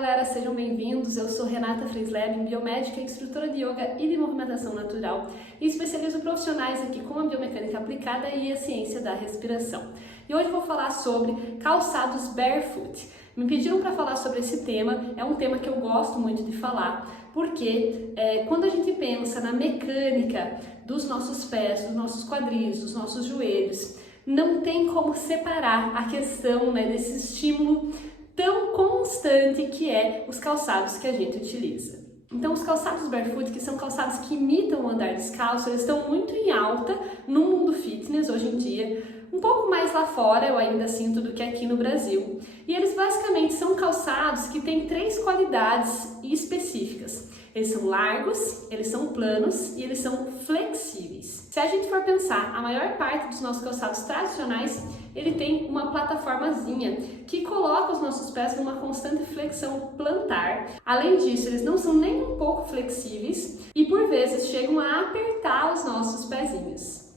galera, sejam bem-vindos. Eu sou Renata Frisleben, biomédica, instrutora de yoga e de movimentação natural e especializo profissionais aqui com a biomecânica aplicada e a ciência da respiração. E hoje eu vou falar sobre calçados barefoot. Me pediram para falar sobre esse tema, é um tema que eu gosto muito de falar, porque quando a gente pensa na mecânica dos nossos pés, dos nossos quadris, dos nossos joelhos, não tem como separar a questão desse estímulo tão constante que é os calçados que a gente utiliza. Então, os calçados barefoot, que são calçados que imitam o andar descalço, eles estão muito em alta no mundo fitness hoje em dia, um pouco mais lá fora, eu ainda sinto, do que aqui no Brasil. E eles basicamente são calçados que têm 3 qualidades específicas. Eles são largos, eles são planos e eles são flexíveis. Se a gente for pensar, a maior parte dos nossos calçados tradicionais, ele tem uma plataformazinha que coloca os nossos pés numa constante flexão plantar. Além disso, eles não são nem um pouco flexíveis e por vezes chegam a apertar os nossos pezinhos.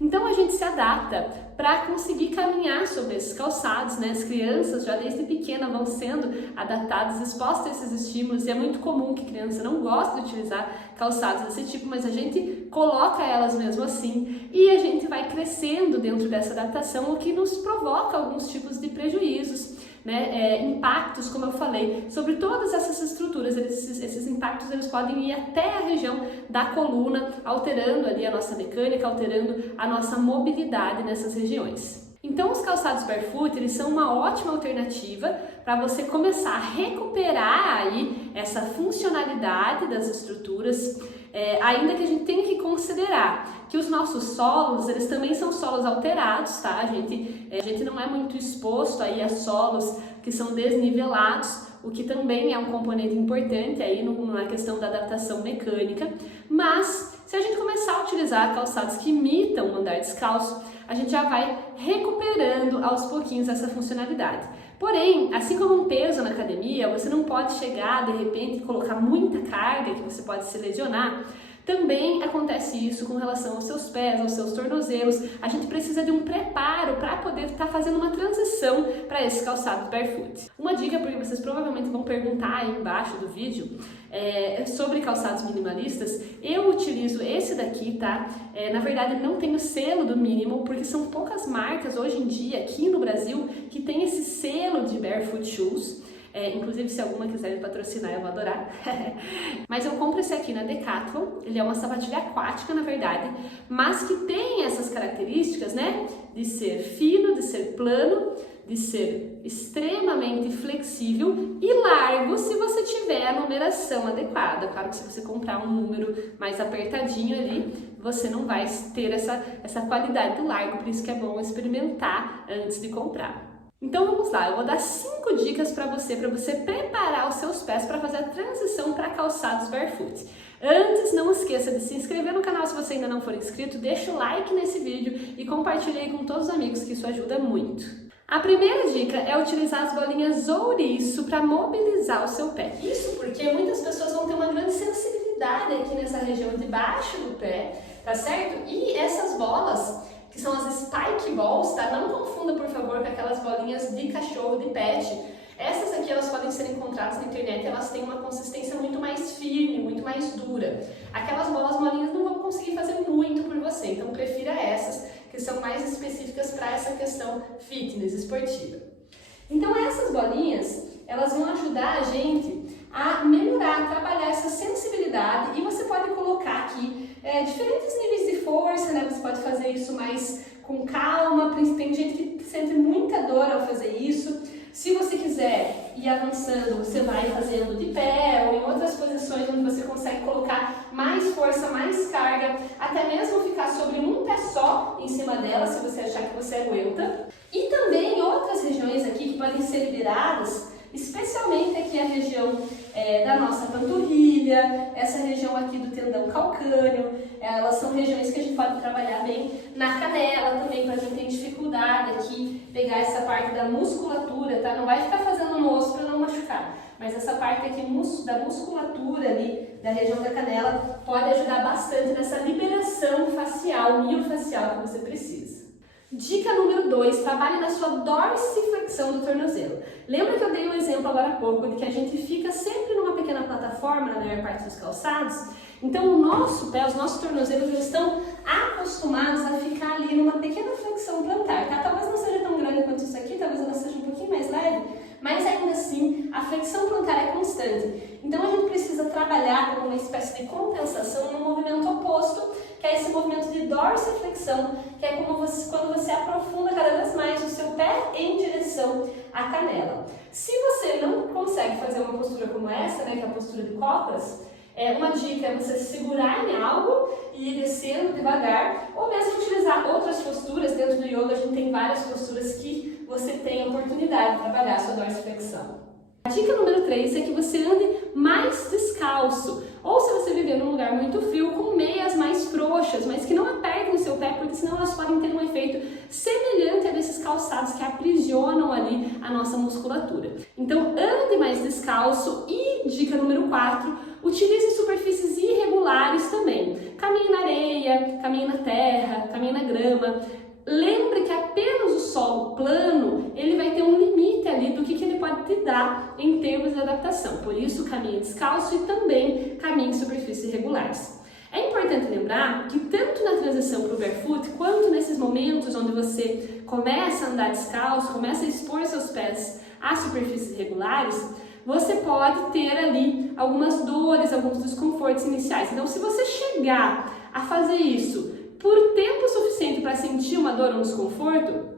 Então a gente se adapta para conseguir caminhar sobre esses calçados, né? As crianças já desde pequena vão sendo adaptadas, expostas a esses estímulos e é muito comum que criança não goste de utilizar calçados desse tipo, mas a gente coloca elas mesmo assim e a gente vai crescendo dentro dessa adaptação, o que nos provoca alguns tipos de prejuízos, né? Impactos, como eu falei, sobre todas essas estruturas. Esses impactos eles podem ir até a região da coluna, alterando ali a nossa mecânica, alterando a nossa mobilidade nessas regiões. Então, os calçados barefoot, eles são uma ótima alternativa para você começar a recuperar aí essa funcionalidade das estruturas, ainda que a gente tenha que considerar que os nossos solos, eles também são solos alterados, tá? A gente não é muito exposto aí a solos que são desnivelados, o que também é um componente importante aí na questão da adaptação mecânica, mas se a gente começar a utilizar calçados que imitam o andar descalço, a gente já vai recuperando aos pouquinhos essa funcionalidade. Porém, assim como um peso na academia, você não pode chegar de repente e colocar muita carga que você pode se lesionar. Também acontece isso com relação aos seus pés, aos seus tornozelos. A gente precisa de um preparo para poder estar fazendo uma transição para esses calçados barefoot. Uma dica, porque vocês provavelmente vão perguntar aí embaixo do vídeo, sobre calçados minimalistas, eu utilizo esse daqui, tá? Na verdade, não tenho selo do minimal, porque são poucas marcas hoje em dia aqui no Brasil que tem esse selo de barefoot shoes. Inclusive, se alguma quiser me patrocinar, eu vou adorar. Mas eu compro esse aqui na Decathlon. Ele é uma sapatilha aquática, na verdade, mas que tem essas características, né? De ser fino, de ser plano, de ser extremamente flexível e largo se você tiver a numeração adequada. Claro que se você comprar um número mais apertadinho ali, você não vai ter essa qualidade do largo, por isso que é bom experimentar antes de comprar. Então vamos lá, eu vou dar 5 dicas para você preparar os seus pés para fazer a transição para calçados barefoot. Antes, não esqueça de se inscrever no canal se você ainda não for inscrito, deixa o like nesse vídeo e compartilhe aí com todos os amigos, que isso ajuda muito. A primeira dica é utilizar as bolinhas ouriço para mobilizar o seu pé. Isso porque muitas pessoas vão ter uma grande sensibilidade aqui nessa região de baixo do pé, tá certo? E essas bolas, que são as spike balls, tá? Não confunda, por favor, com aquelas bolinhas de cachorro, de pet. Essas aqui, elas podem ser encontradas na internet, elas têm uma consistência muito mais firme, muito mais dura. Aquelas bolas molinhas não vão conseguir fazer muito por você, então prefira essas, que são mais específicas para essa questão fitness, esportiva. Então essas bolinhas, elas vão ajudar a gente a melhorar, a trabalhar essa sensibilidade e você pode colocar aqui diferentes níveis de força, né? Você pode fazer isso mais com calma, tem gente que sente muita dor ao fazer isso. Se você quiser ir avançando, você vai fazendo de pé ou em outras posições onde você consegue colocar mais força, mais carga, até mesmo ficar sobre um pé só em cima dela, se você achar que você aguenta. E também outras regiões aqui que podem ser liberadas, especialmente aqui a região da nossa panturrilha, essa região aqui do tendão calcâneo, elas são regiões que a gente pode trabalhar bem na canela também, para quem tem dificuldade aqui, pegar essa parte da musculatura, tá? Não vai ficar fazendo no osso para não machucar, mas essa parte aqui da musculatura ali, da região da canela, pode ajudar bastante nessa liberação facial, miofacial que você precisa. Dica número 2, trabalhe na sua dorsiflexão do tornozelo. Lembra que eu dei um exemplo agora há pouco de que a gente fica sempre numa pequena plataforma na maior parte dos calçados? Então o nosso pé, os nossos tornozelos, eles estão acostumados a ficar ali numa pequena flexão plantar, tá? Talvez não seja tão grande quanto isso aqui, talvez ela seja um pouquinho mais leve, mas ainda assim a flexão plantar é constante. Então a gente precisa trabalhar com uma espécie de compensação no movimento oposto, que é esse movimento de dorsiflexão, que é como quando você aprofunda cada vez mais o seu pé em direção à canela. Se você não consegue fazer uma postura como essa, né, que é a postura de cócoras, uma dica é você segurar em algo e ir descendo devagar, ou mesmo utilizar outras posturas. Dentro do yoga a gente tem várias posturas que você tem a oportunidade de trabalhar a sua dorsiflexão. A dica número 3 é que você ande mais descalço, ou se você viver num lugar muito frio, com meias mais frouxas, mas que não apertem o seu pé, porque senão elas podem ter um efeito semelhante a desses calçados que aprisionam ali a nossa musculatura. Então ande mais descalço e, dica número 4, utilize superfícies irregulares também. Caminhe na areia, caminhe na terra, caminhe na grama. Lembre que apenas o solo plano, ele vai ter um limite ali do que ele pode te dar em termos de adaptação. Por isso, caminhe descalço e também caminhe em superfícies irregulares. É importante lembrar que tanto na transição para o barefoot, quanto nesses momentos onde você começa a andar descalço, começa a expor seus pés a superfícies irregulares, você pode ter ali algumas dores, alguns desconfortos iniciais. Então, se você chegar a fazer isso por tempo suficiente para sentir uma dor ou um desconforto,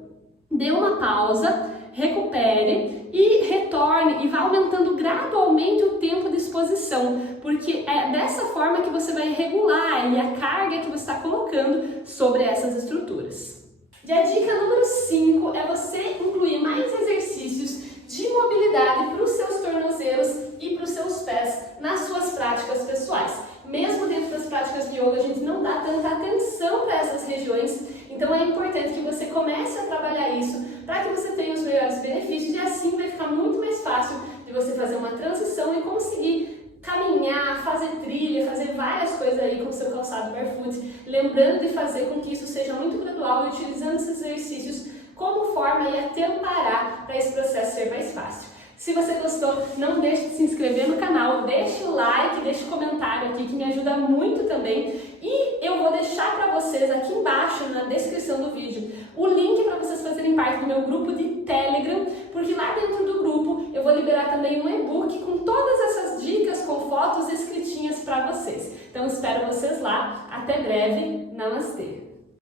dê uma pausa, recupere e retorne e vá aumentando gradualmente o tempo de exposição, porque é dessa forma que você vai regular aí a carga que você está colocando sobre essas estruturas. E a dica número 5 é você incluir mais exercícios de mobilidade para os seus tornozelos e para os seus pés nas suas práticas pessoais. Mesmo dentro das práticas de yoga, a gente não dá tanta atenção para essas regiões, então é importante que você comece a trabalhar isso para que você tenha os melhores benefícios e assim vai ficar muito mais fácil de você fazer uma transição e conseguir caminhar, fazer trilha, fazer várias coisas aí com o seu calçado barefoot, lembrando de fazer com que isso seja muito gradual e utilizando esses exercícios como forma a te amparar para esse processo ser mais fácil. Se você gostou, não deixe de se inscrever no canal, deixe o like, deixe o comentário aqui que me ajuda muito também. E eu vou deixar para vocês aqui embaixo na descrição do vídeo o link para vocês fazerem parte do meu grupo de Telegram, porque lá dentro do grupo eu vou liberar também um e-book com todas essas dicas, com fotos escritinhas para vocês. Então espero vocês lá. Até breve. Namastê!